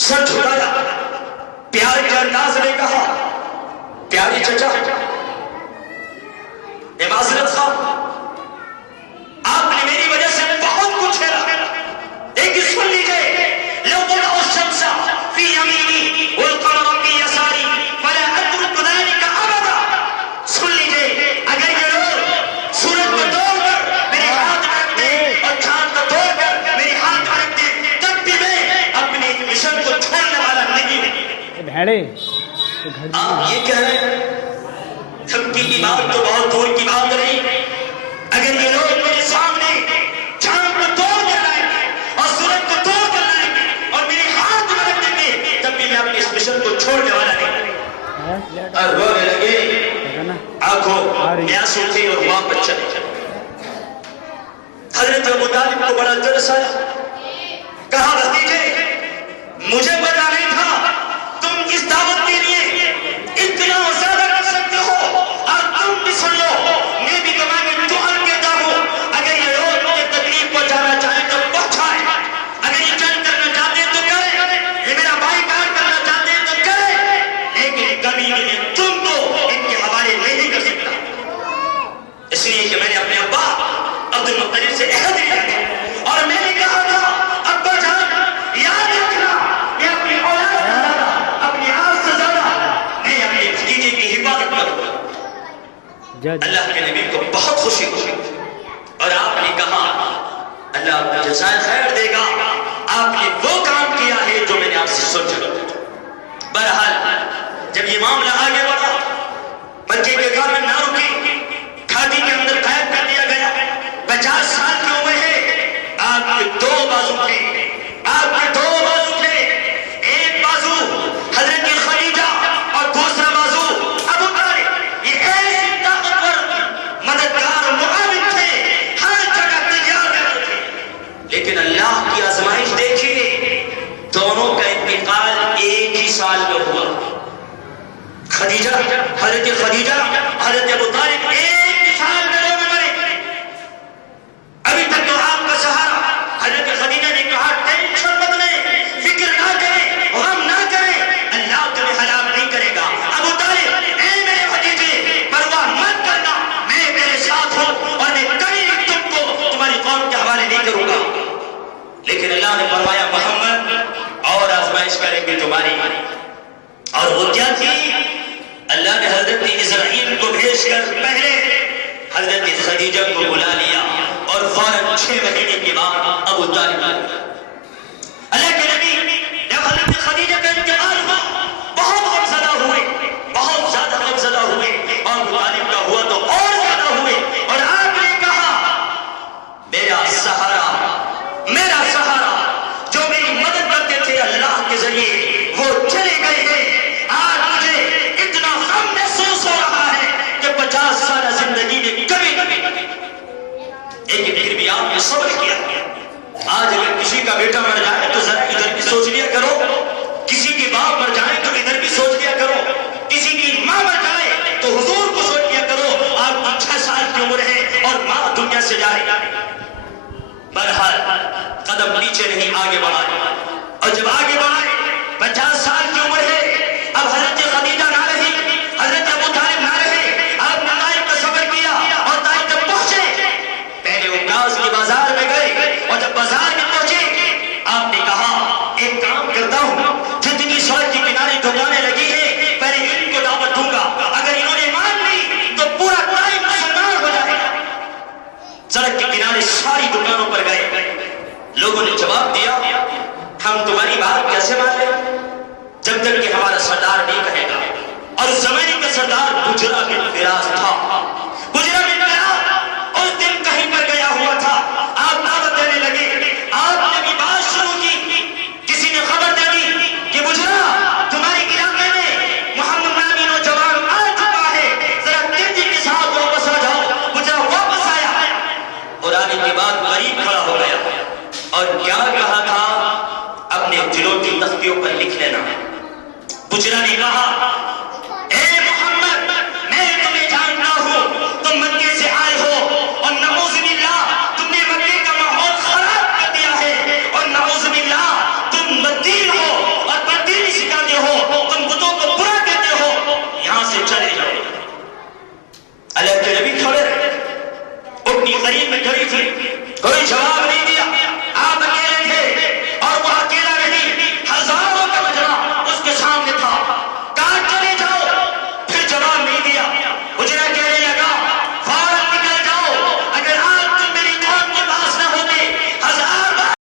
سر جھکایا، پیار کے انداز نے کہا پیاری چچا اے معذرت خواہ، آپ نے میری وجہ سے بہت کچھ ہے، لیکن سن لیجئے لو وضع الشمس فی یمینی والقمر فی یساری فلا اترک ذلک ابدا. سن لیجئے اگر یہ لوگ سورج کو توڑ کر میرے ہاتھ میں رکھ دیں اور چاند کو توڑ کر میرے ہاتھ میں رکھ دیں تب بھی میں اپنے مشن کو چھوڑنے والا نہیں ہوں. آپ یہ کہہ رہے ہیں دھمکی کی بات تو بہت دور کی بات نہیں. اگر یہ لوگ میرے سامنے چاند کو توڑ کر لائیں گے اور سورج کو توڑ کر لائیں گے اور میرے ہاتھ میں رکھ دیں گے تب بھی میں اپنے اس مشن کو چھوڑنے والا نہیں. اور رونے لگے، آنکھوں میں آنسو تھے اور وہاں پر چلے. حضرت ابو طالب کو بڑا ترس آیا، کہا بھتیجے مجھے پتا نہیں تھا تم اس دعوت کے لیے اتنا زیادہ کر سکتے ہو، اور تم بھی سن لو میں بھی تمہیں دعا کہتا ہوں اگر یہ لوگ مجھے تکلیف پہنچانا چاہیں تو پہنچائیں، اگر یہ جنگ کرنا چاہتے ہیں تو کریں، یہ میرا بھائی کار کرنا چاہتے ہیں تو کریں، لیکن کبھی بھی میں تم کو ان کے حوالے نہیں کر سکتا. اس لیے کہ میں نے اپنے ابا عبد المطلب سے عہد لیا تھا اور میں نے کہا تھا ابا جان یاد رکھنا میں اپنی اولاد سے زیادہ اپنی آپ سے زیادہ میں اپنے بھتیجے کی حفاظت کروں. اللہ کے نبی کو بہت خوشی ہوئی اور آپ نے کہا اللہ آپ کو جزائے خیر دے گا، آپ نے وہ کام کیا ہے جو میں نے آپ سے سوچا. بہرحال جب یہ معاملہ آگے بڑھا، بچے کے گھر میں نہ رکی، کھاٹی کے اندر قید کر دیا گیا. 50 سال کی عمر ہے، آپ کے دو بازو تھے، آپ کے دو بازو تھے، ایک بازو حضرت خدیجہ اور دوسرا بازو ابو طالب. یہ ایسے طاقتور مددگار معاون تھے، ہر جگہ تیار کرتے تھے. لیکن اللہ کی آزمائش دیکھیے، دونوں کا انتقال ایک ہی سال میں ہوا. خدیجہ حضرت خدیجہ حضرت ابو طالب ایک ہی سال میں دونوں مرے. ابھی تک تو آپ کا سہارا. حضرت خدیجہ نے کہا ٹینشن مت لیں، فکر نہ کریں، غم نہ کریں، اللہ تمہیں ہلاک نہیں کرے گا. ابو طالب اے میرے بھتیجے پرواہ مت کرنا، میں میرے ساتھ ہوں اور میں کبھی تم کو تمہاری قوم کے حوالے نہیں کروں گا. لیکن اللہ نے فرمایا محمد اور آزمائش کریں گے تمہاری. اور وہ کیا تھی؟ اللہ نے حضرت اسرائیل کو بھیج کر پہلے حضرت خدیجہ کو بلا لیا اور فوراً 6 مہینے کے بعد ابو طالب. اللہ کے نبی جب حضرت خدیجہ کا انتقال ہوا بہت غمزدہ ہوئے، بہت زیادہ غمزدہ ہوئے، اور ابو طالب کا ہوا تو اور زیادہ ہوئے. اور آپ نے کہا میرا سہارا جو میری مدد کرتے تھے اللہ کے ذریعے وہ چلے گئے ہیں. آج مجھے اتنا غم محسوس ہو رہا ہے کہ 50 سالہ زندگی میں کبھی لیکن پھر بھی آپ نے صبر کیا. آج اگر کسی کا بیٹا مر جائے تو ذرا ادھر بھی سوچ لیا کرو، کسی کی باپ مر جائے تو ادھر بھی سوچ لیا کرو، کسی کی ماں مر جائے تو حضور کو سوچ لیا کرو. آپ کی 6 سال کی عمر ہے اور ماں دنیا سے جا رہی. بہرحال قدم پیچھے نہیں آگے بڑھائے، اور جب آگے بڑھائے 50 سال کی عمر ہے. اب حضرت خدیجہ نہ رہی، حضرت ابو طالب نہ رہے. آپ نے طائف کا سفر کیا اور طائف جب پہنچے پہلے عکاظ کے بازار میں گئے، اور جب بازار میں پہنچے آپ نے کہا ایک کام کرتا ہوں، جتنی سڑک کے کنارے دکانیں لگی ہیں پہلے ان کو دعوت دوں گا، اگر انہوں نے مان لی تو پورا طائف مسلمان ہو جائے گا. سڑک کے کنارے ساری دکانوں پر گئے. لوگوں نے جواب دیا ہم تمہاری بات کیسے مان لیں جب تک کہ ہمارا سردار نہیں کہے گا. اور اس زمانے کا سردار بجرا بن فراس تھا. بجرا بن فراس اس دن کہیں پر گیا ہوا تھا. آپ دعوت دینے لگے، آپ نے بھی بات شروع کی. کسی نے خبر دے دی کہ بجرا تمہاری علاقے میں محمد نامی نوجوان آ چکا ہے، ذرا تیزی کے ساتھ واپس آ جاؤ. بجرا واپس آیا اور آنے کے بعد غریب کھڑا ہو گیا اور کیا کہا تھا اپنے دلوں کی تختیوں پر لکھ لینا. بجرا نے کہا